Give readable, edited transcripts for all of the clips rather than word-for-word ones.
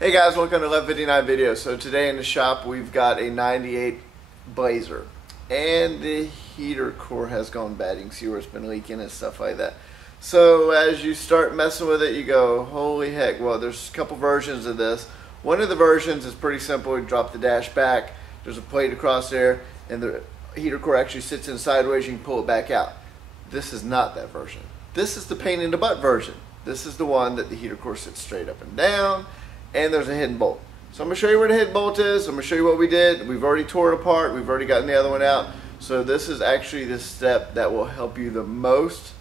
Hey guys, welcome to 1159 Video. So today in the shop we've got a 98 Blazer and the heater core has gone bad. You can see where it's been leaking and stuff like that. So as you start messing with it, you go, holy heck. Well, there's a couple versions of this. One of the versions is pretty simple. You drop the dash back, there's a plate across there, and the heater core actually sits in sideways. You can pull it back out. This is not that version. This is the pain in the butt version. This is the one that the heater core sits straight up and down, and there's a hidden bolt. So I'm going to show you where the hidden bolt is. I'm going to show you what we did. We've already tore it apart. We've already gotten the other one out. So this is actually the step that will help you the most,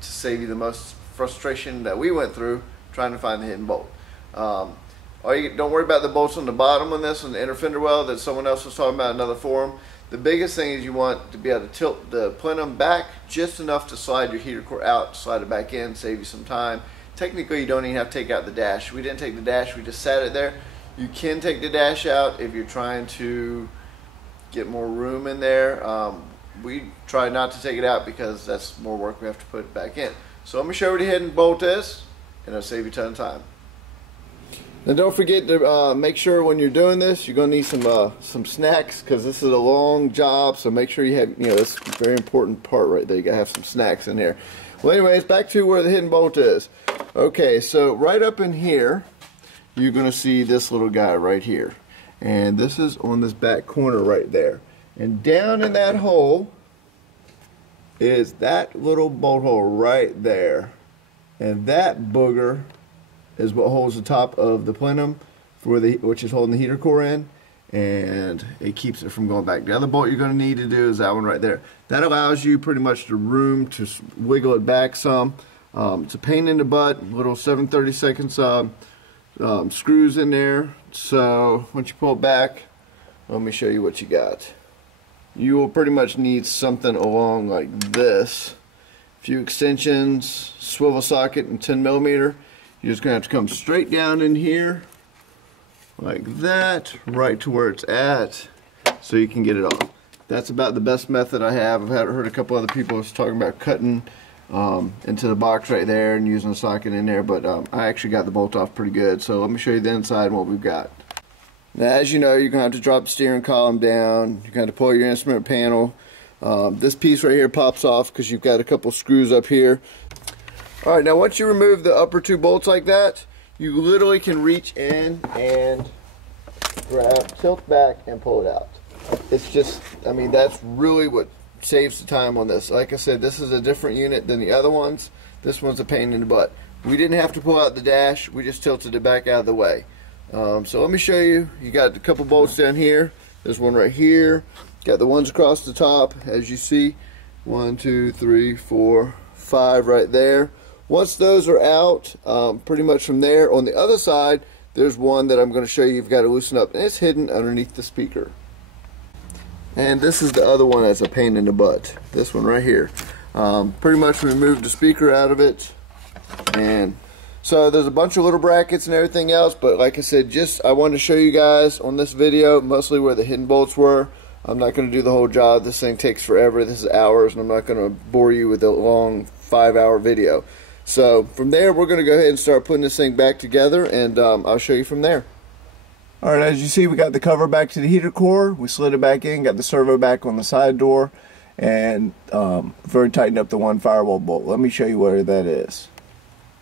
to save you the most frustration that we went through trying to find the hidden bolt. Don't worry about the bolts on the bottom on this, on the inner fender well that someone else was talking about in another forum. The biggest thing is you want to be able to tilt the plenum back just enough to slide your heater core out, slide it back in, save you some time. Technically, you don't even have to take out the dash. We didn't take the dash, we just sat it there. You can take the dash out if you're trying to get more room in there. We try not to take it out because that's more work, we have to put it back in. So I'm going to show you where the hidden bolt is, and it'll save you a ton of time. Now don't forget to make sure when you're doing this, you're going to need some snacks, because this is a long job, so make sure you have, this is a very important part right there. You got to have some snacks in here. Well, anyways, back to where the hidden bolt is. Okay, so right up in here, you're going to see this little guy right here. And this is on this back corner right there. And down in that hole is that little bolt hole right there. And that booger is what holds the top of the plenum, which is holding the heater core in. And it keeps it from going back. The other bolt you're going to need to do is that one right there. That allows you pretty much the room to wiggle it back some. It's a pain in the butt, little 7/32 screws in there. So once you pull it back, let me show you what you got. You will pretty much need something along like this. A few extensions, swivel socket, and 10mm. You're just going to have to come straight down in here like that, right to where it's at, so you can get it off. That's about the best method I have. I've heard a couple other people talking about cutting into the box right there and using a socket in there, but I actually got the bolt off pretty good. So let me show you the inside and what we've got. Now, as you know, you're going to have to drop the steering column down. You're going to pull your instrument panel. This piece right here pops off because you've got a couple screws up here. Alright, now once you remove the upper two bolts like that, you literally can reach in and grab, tilt back, and pull it out. It's just, that's really what saves the time on this. Like I said, this is a different unit than the other ones. This one's a pain in the butt. We didn't have to pull out the dash, we just tilted it back out of the way. So let me show you. You got a couple bolts down here. There's one right here. Got the ones across the top, as you see. 1, 2, 3, 4, 5 right there. Once those are out, pretty much from there, on the other side, there's one that I'm going to show you you've got to loosen up, and it's hidden underneath the speaker. And this is the other one that's a pain in the butt. This one right here. Pretty much removed the speaker out of it, and so there's a bunch of little brackets and everything else, but like I said, I wanted to show you guys on this video mostly where the hidden bolts were. I'm not going to do the whole job. This thing takes forever. This is hours, and I'm not going to bore you with a long 5-hour video. So from there, we're going to go ahead and start putting this thing back together, and I'll show you from there. Alright, as you see, we got the cover back to the heater core. We slid it back in, got the servo back on the side door, and we've already tightened up the one firewall bolt. Let me show you where that is.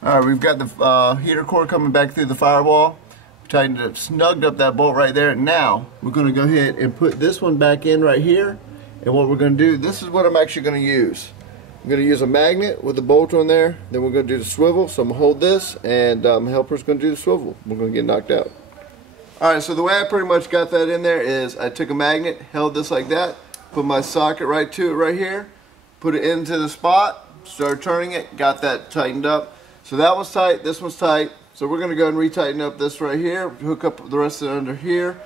Alright, we've got the heater core coming back through the firewall. We tightened it up, snugged up that bolt right there. Now, we're going to go ahead and put this one back in right here. And what we're going to do, this is what I'm actually going to use. I'm going to use a magnet with a bolt on there. Then we're going to do the swivel. So I'm going to hold this, and helper's going to do the swivel. We're going to get knocked out. Alright, so the way I pretty much got that in there is I took a magnet, held this like that, put my socket right to it right here, put it into the spot, started turning it, got that tightened up. So that was tight, this one's tight. So we're going to go and re-tighten up this right here, hook up the rest of it under here.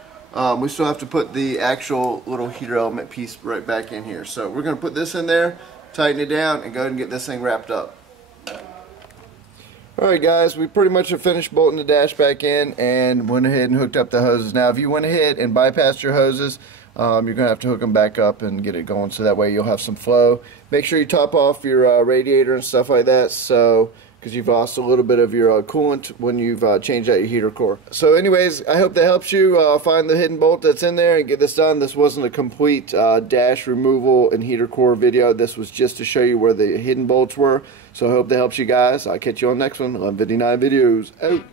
We still have to put the actual little heater element piece right back in here. So we're going to put this in there, tighten it down, and go ahead and get this thing wrapped up. Alright guys, we pretty much have finished bolting the dash back in and went ahead and hooked up the hoses. Now if you went ahead and bypassed your hoses, you're going to have to hook them back up and get it going, so that way you'll have some flow. Make sure you top off your radiator and stuff like that, so because you've lost a little bit of your coolant when you've changed out your heater core. So anyways, I hope that helps you find the hidden bolt that's in there and get this done. This wasn't a complete dash removal and heater core video. This was just to show you where the hidden bolts were. So I hope that helps you guys. I'll catch you on the next one. 1159 videos out.